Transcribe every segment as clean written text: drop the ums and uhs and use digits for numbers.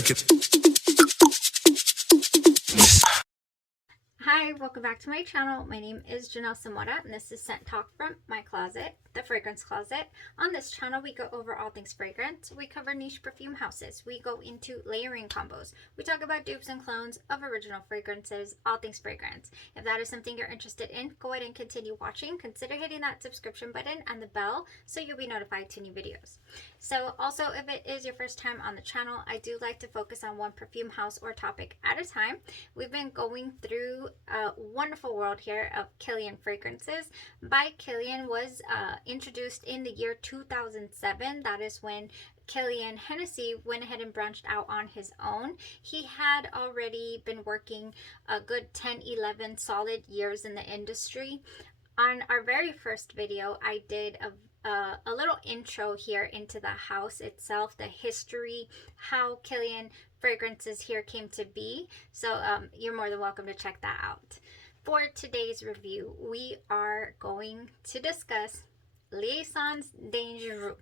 check it. Hi, welcome back to my channel. My name is Janelle Samora, and this is Scent Talk from my closet, the fragrance closet. On this channel, we go over all things fragrance. We cover niche perfume houses. We go into layering combos. We talk about dupes and clones of original fragrances, all things fragrance. If that is something you're interested in, go ahead and continue watching. Consider hitting that subscription button and the bell so you'll be notified to new videos. So also, if it is your first time on the channel, I do like to focus on one perfume house or topic at a time. We've been going through a wonderful world here of KILIAN Fragrances. By KILIAN was introduced in the year 2007. That is when Kilian Hennessy went ahead and branched out on his own. He had already been working a good 10-11 solid years in the industry. On our very first video, I did a little intro here into the house itself, the history, how KILIAN Fragrances here came to be. So you're more than welcome to check that out. For today's review, we are going to discuss Liaisons Dangereuses.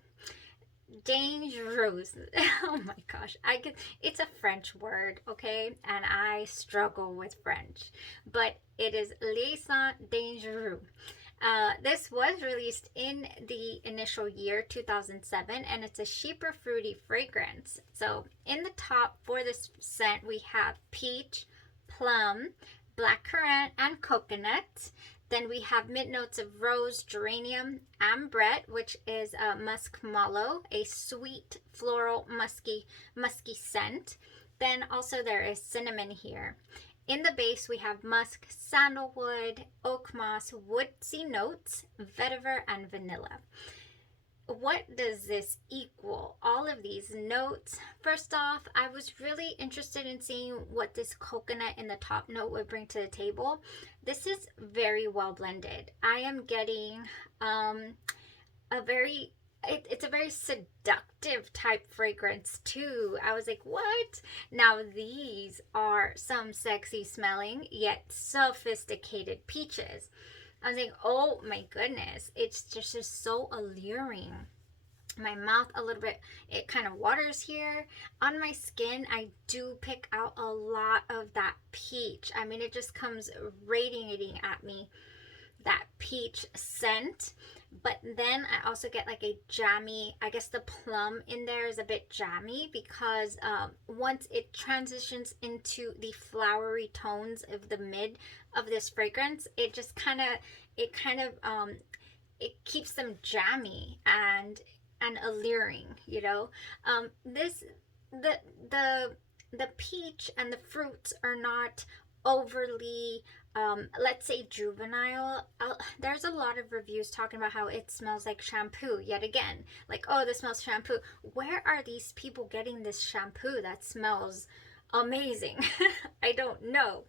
Oh my gosh, it's a French word, okay, and I struggle with French, but it is Liaisons Dangereuses. This was released in the initial year 2007, and it's a cheaper fruity fragrance. So in the top for this scent, we have peach, plum, blackcurrant, and coconut. Then we have mid notes of rose, geranium, ambrette, which is musk mallow, a sweet floral musky scent. Then also there is cinnamon here. In the base, we have musk, sandalwood, oak moss, woodsy notes, vetiver, and vanilla. What does this equal? All of these notes. First off, I was really interested in seeing what this coconut in the top note would bring to the table. This is very well blended. I am getting it's a very seductive type fragrance too. I was like, what? Now these are some sexy smelling yet sophisticated peaches. I was like, oh my goodness, it's just so alluring. My mouth a little bit, it kind of waters here. On my skin, I do pick out a lot of that peach. I mean, it just comes radiating at me, that peach scent. But then I also get like a jammy, I guess the plum in there is a bit jammy because once it transitions into the flowery tones of the mid of this fragrance, it just it keeps them jammy and alluring, you know. The peach and the fruits are not overly let's say juvenile. There's a lot of reviews talking about how it smells like shampoo yet again, like, oh, this smells shampoo. Where are these people getting this shampoo that smells amazing? I don't know,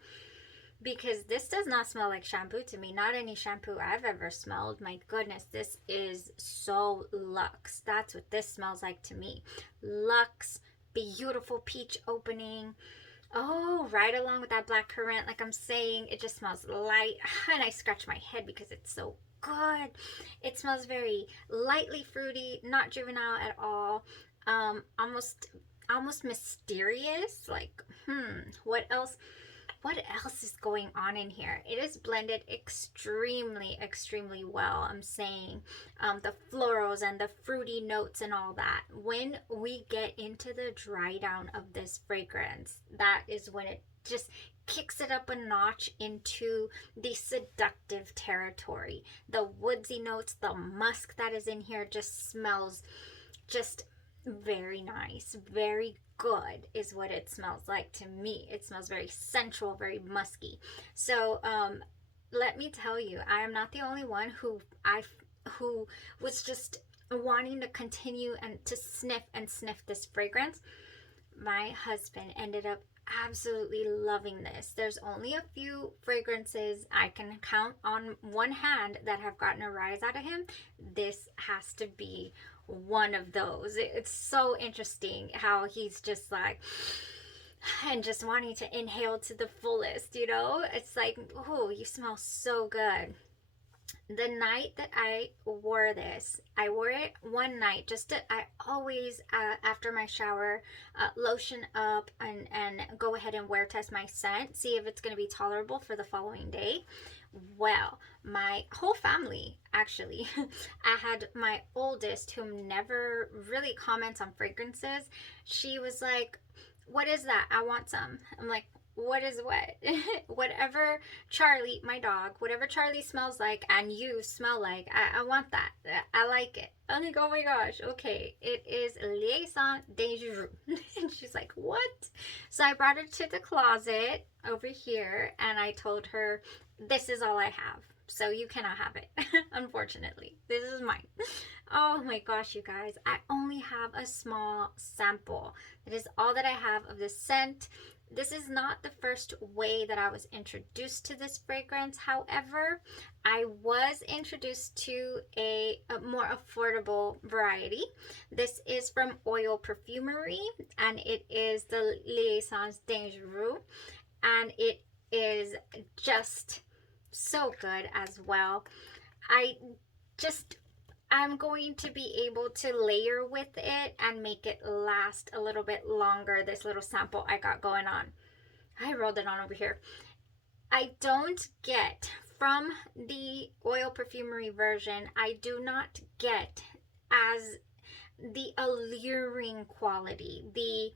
because this does not smell like shampoo to me. Not any shampoo I've ever smelled. My goodness, this is so luxe. That's what this smells like to me. Luxe, beautiful peach opening. Oh, right along with that blackcurrant, like I'm saying, it just smells light. And I scratch my head because it's so good. It smells very lightly fruity, not juvenile at all. Almost mysterious. Like, what else is going on in here? It is blended extremely well. I'm saying the florals and the fruity notes and all that. When we get into the dry down of this fragrance, that is when it just kicks it up a notch into the seductive territory. The woodsy notes, the musk that is in here just smells just very nice, very good is what it smells like to me. It smells very sensual, very musky. So let me tell you, I am not the only one who was just wanting to continue and to sniff this fragrance. My husband ended up absolutely loving this. There's only a few fragrances I can count on one hand that have gotten a rise out of him. This has to be one of those. It's so interesting how he's just like, and just wanting to inhale to the fullest, you know. It's like, oh, you smell so good. The night that I wore this, I wore it one night just to, I always, after my shower, lotion up and go ahead and wear test my scent, see if it's going to be tolerable for the following day. Well, my whole family, actually, I had my oldest, who never really comments on fragrances. She was like, what is that? I want some. I'm like, what is what? Whatever Charlie, my dog, whatever Charlie smells like and you smell like, I want that. I like it. I'm like, oh my gosh, okay. It is Liaisons Dangereuses. And she's like, what? So I brought her to the closet over here and I told her, this is all I have. So you cannot have it, unfortunately. This is mine. Oh my gosh, you guys. I only have a small sample. That is all that I have of this scent. This is not the first way that I was introduced to this fragrance. However, I was introduced to a more affordable variety. This is from Oil Perfumery, and it is the Liaisons Dangereuses, and it is just so good as well. I'm going to be able to layer with it and make it last a little bit longer, this little sample I got going on. I rolled it on over here. I don't get, from the Oil Perfumery version, I do not get as the alluring quality, the,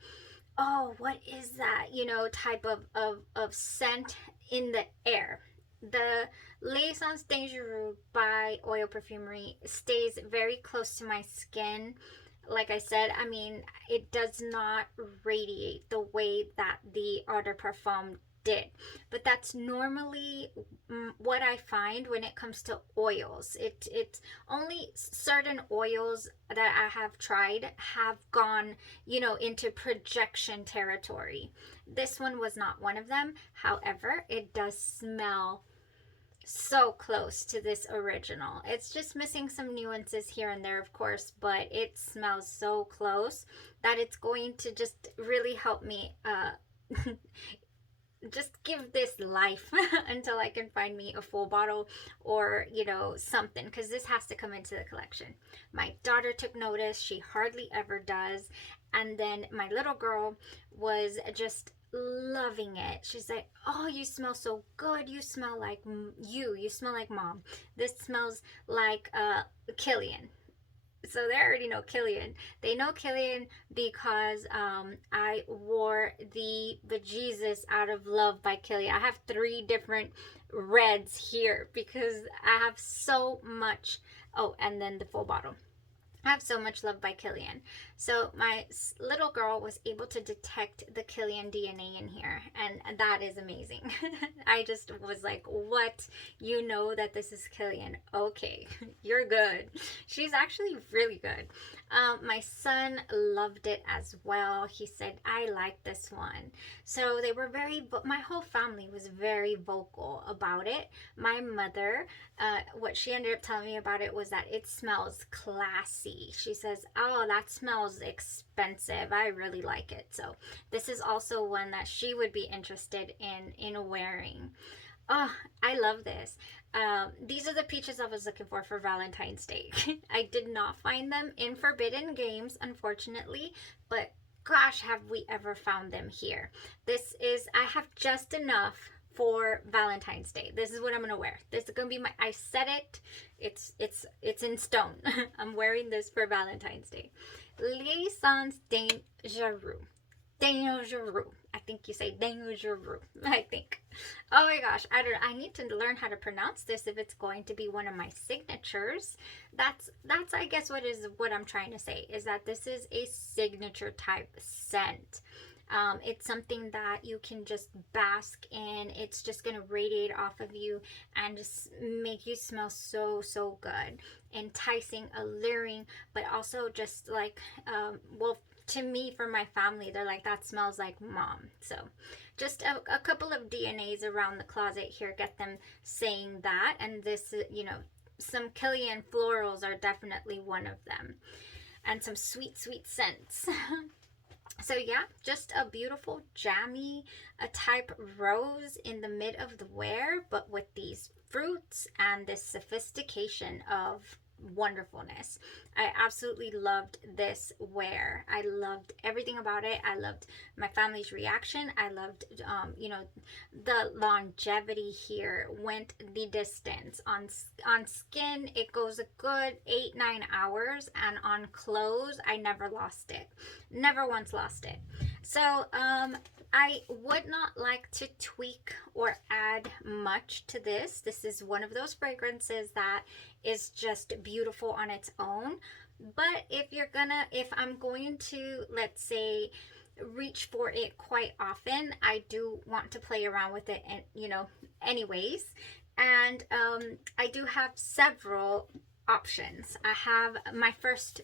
oh, what is that, you know, type of scent in the air. The Liaisons Dangereuses by Oil Perfumery stays very close to my skin. Like I said, I mean, it does not radiate the way that the Eau de Parfum did. But that's normally what I find when it comes to oils. It's only certain oils that I have tried have gone, you know, into projection territory. This one was not one of them. However, it does smell so close to this original. It's just missing some nuances here and there, of course, but it smells so close that it's going to just really help me just give this life until I can find me a full bottle or, you know, something, because this has to come into the collection. My daughter took notice. She hardly ever does. And then my little girl was just loving it. She's like, oh, you smell so good. You smell like you smell like mom. This smells like KILIAN. So they already know KILIAN. They know KILIAN because I wore the bejesus out of love by KILIAN. I have 3 different reds here because I have so much. Oh, and then the full bottle. I have so much love by KILIAN. So my little girl was able to detect the KILIAN DNA in here, and that is amazing. I just was like, what? You know that this is KILIAN. Okay, you're good. She's actually really good. My son loved it as well. He said, I like this one. So they were my whole family was very vocal about it. My mother, what she ended up telling me about it was that it smells classy. She says, oh, that smells expensive. I really like it. So this is also one that she would be interested in wearing. Oh, I love this. These are the peaches I was looking for Valentine's Day. I did not find them in Forbidden Games, unfortunately, but gosh, have we ever found them here. This is, I have just enough for Valentine's Day. This is what I'm gonna wear. This is gonna be my, I said it, it's in stone. I'm wearing this for Valentine's Day. Liaisons Dangereuses. Dangereuses. I think you say Dangereuses. I think. Oh my gosh, I need to learn how to pronounce this if it's going to be one of my signatures. That's I guess what I'm trying to say is that this is a signature type scent. It's something that you can just bask in. It's just going to radiate off of you and just make you smell so, so good. Enticing, alluring, but also just like, well, to me, for my family, they're like, that smells like mom. So just a couple of DNAs around the closet here get them saying that. And this, you know, some KILIAN florals are definitely one of them. And some sweet, sweet scents. So yeah, just a beautiful jammy a type rose in the mid of the wear, but with these fruits and this sophistication of wonderfulness. I absolutely loved this wear. I loved everything about it. I loved my family's reaction. I loved the longevity here went the distance. On skin it goes a good 8-9 hours, and on clothes I never lost it. Never once lost it. So I would not like to tweak or add much to this. This is one of those fragrances that is just beautiful on its own. But if I'm going to, let's say, reach for it quite often, I do want to play around with it, and anyways. And I do have several options. I have my first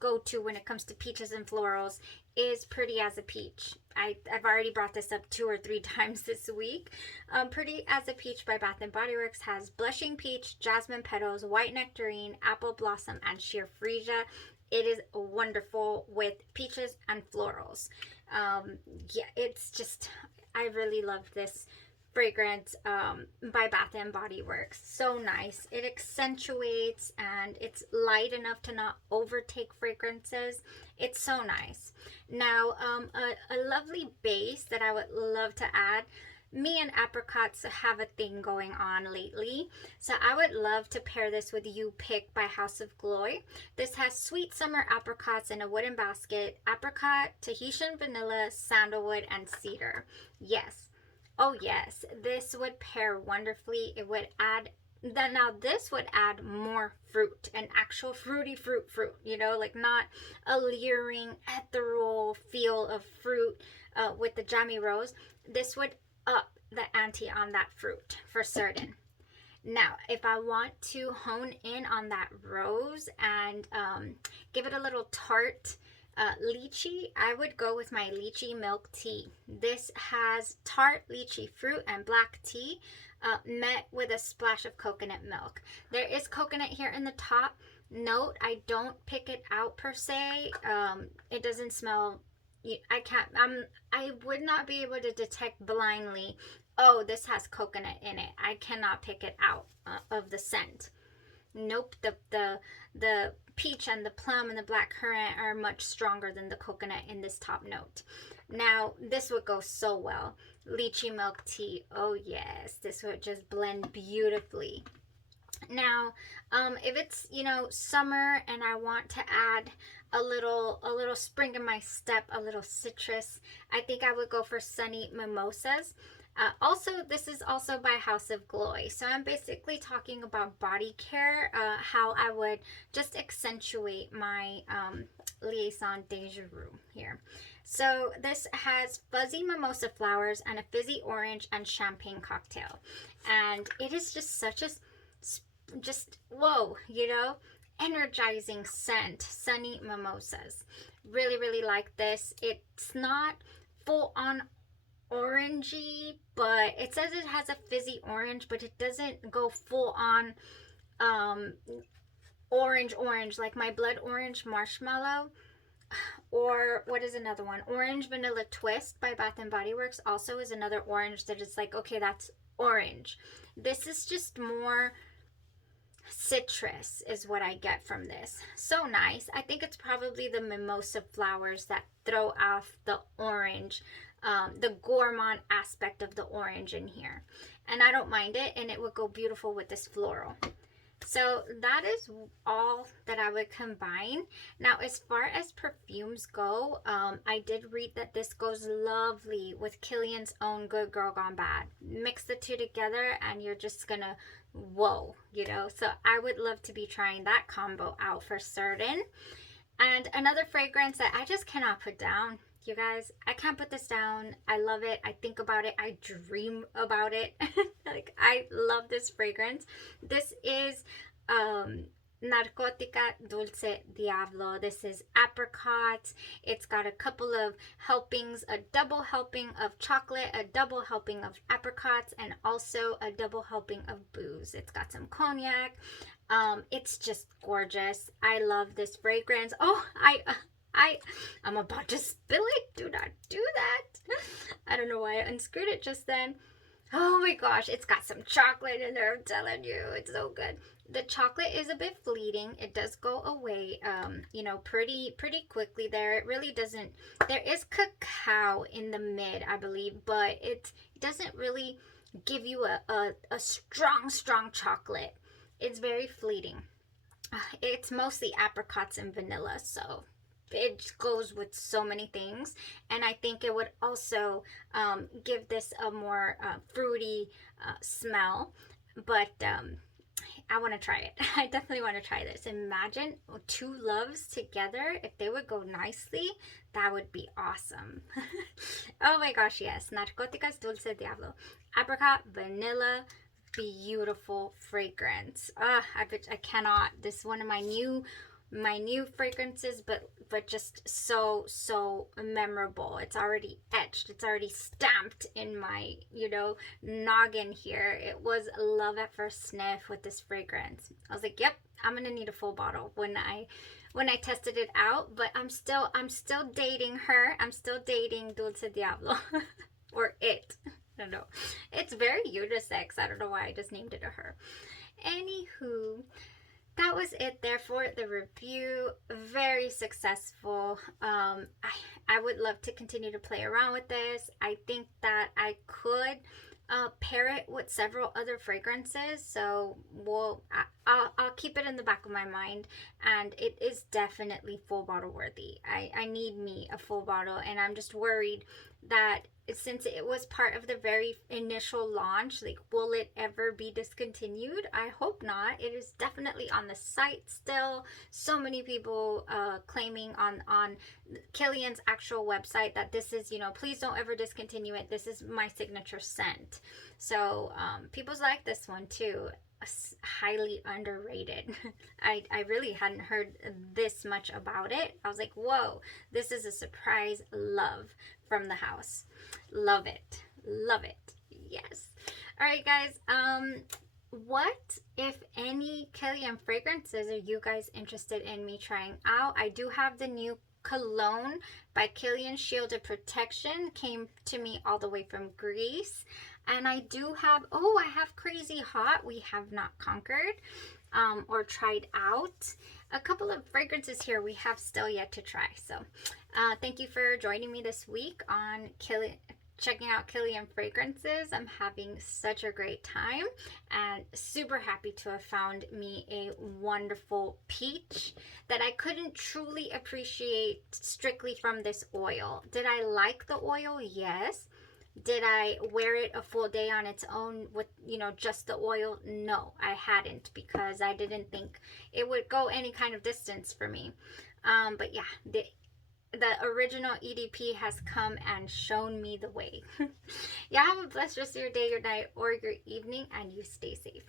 go-to when it comes to peaches and florals is Pretty as a Peach. I've already brought this up 2 or 3 times this week. Pretty as a Peach by Bath & Body Works has blushing peach, jasmine petals, white nectarine, apple blossom, and sheer freesia. It is wonderful with peaches and florals. Yeah, it's just, I really love this fragrance by Bath & Body Works. So nice. It accentuates, and it's light enough to not overtake fragrances. It's so nice. Now, a lovely base that I would love to add. Me and apricots have a thing going on lately, so I would love to pair this with You Pick by House of Gloi. This has sweet summer apricots in a wooden basket, apricot, Tahitian vanilla, sandalwood, and cedar. Yes. Oh yes, this would pair wonderfully. It would add now this would add more fruit, an actual fruity fruit, like not a leering ethereal feel of fruit with the jammy rose. This would up the ante on that fruit for certain. Now, if I want to hone in on that rose and give it a little tart lychee, I would go with my Litchi Milk Tea. This has tart lychee fruit and black tea met with a splash of coconut milk. There is coconut here in the top note. I don't pick it out per se. It doesn't smell, I would not be able to detect blindly, oh, this has coconut in it. I cannot pick it out of the scent. Nope, the peach and the plum and the black currant are much stronger than the coconut in this top note. Now, this would go so well. Litchi Milk Tea, oh yes, this would just blend beautifully. Now, if it's, summer and I want to add a little spring in my step, a little citrus, I think I would go for Sunny Mimosas. Also, this is also by House of Gloi. So I'm basically talking about body care, how I would just accentuate my Liaisons Dangereuses here. So this has fuzzy mimosa flowers and a fizzy orange and champagne cocktail. And it is just such a, whoa, energizing scent. Sunny Mimosas. Really, really like this. It's not full on orangey, but it says it has a fizzy orange, but it doesn't go full on orange like my blood orange marshmallow. Or what is another one? Orange Vanilla Twist by Bath & Body Works also is another orange that is like, okay, that's orange. This is just more citrus is what I get from this. So nice. I think it's probably the mimosa flowers that throw off the orange, the gourmand aspect of the orange in here. And I don't mind it, and it would go beautiful with this floral. So that is all that I would combine. Now, as far as perfumes go, I did read that this goes lovely with KILIAN's own Good Girl Gone Bad. Mix the two together and you're just gonna, whoa, So I would love to be trying that combo out for certain. And another fragrance that I just cannot put down, you guys, I can't put this down. I love it. I think about it. I dream about it. Like, I love this fragrance. This is Narcotica Dulce Diablo. This is apricots. It's got a couple of helpings, a double helping of chocolate, a double helping of apricots, and also a double helping of booze. It's got some cognac. It's just gorgeous. I love this fragrance. Oh, I'm about to spill it. Do not do that. I don't know why I unscrewed it just then. Oh my gosh, it's got some chocolate in there. I'm telling you, it's so good. The chocolate is a bit fleeting. It does go away, pretty quickly there. It really doesn't. There is cacao in the mid, I believe, but it doesn't really give you a strong chocolate. It's very fleeting. It's mostly apricots and vanilla, so it goes with so many things, and I think it would also give this a more fruity smell, but I want to try it. I definitely want to try this. Imagine two loves together. If they would go nicely, that would be awesome. Oh my gosh, yes. Narcotica's Dulce Diablo. Apricot, vanilla, beautiful fragrance. I cannot. This is one of my new fragrances, but just so memorable. It's already etched, it's already stamped in my noggin here. It was love at first sniff with this fragrance. I was like, yep, I'm gonna need a full bottle when I tested it out. But I'm still dating her. I'm still dating Dulce Diablo. Or it, I don't know. It's very unisex. I don't know why I just named it a her. Anywho, that was it there for the review. Very successful. I would love to continue to play around with this. I think that I could pair it with several other fragrances, so I'll keep it in the back of my mind, and it is definitely full bottle worthy. I need me a full bottle, and I'm just worried that since it was part of the very initial launch, like, will it ever be discontinued? I hope not. It is definitely on the site still. So many people claiming on KILIAN's actual website that this is, please don't ever discontinue it. This is my signature scent. So people's like this one too. Highly underrated. I really hadn't heard this much about it. I was like, whoa, this is a surprise love from the house. Love it. Love it. Yes. All right, guys. What, if any, KILIAN fragrances are you guys interested in me trying out? I do have the new cologne by KILIAN, Shielded Protection. Came to me all the way from Greece. And I do have, I have Crazy Hot. We have not conquered or tried out. A couple of fragrances here we have still yet to try. So thank you for joining me this week on checking out KILIAN fragrances. I'm having such a great time and super happy to have found me a wonderful peach that I couldn't truly appreciate strictly from this oil. Did I like the oil? Yes. Did I wear it a full day on its own with, just the oil? No, I hadn't, because I didn't think it would go any kind of distance for me. But yeah, the original EDP has come and shown me the way. Yeah, have a blessed rest of your day, your night, or your evening, and you stay safe.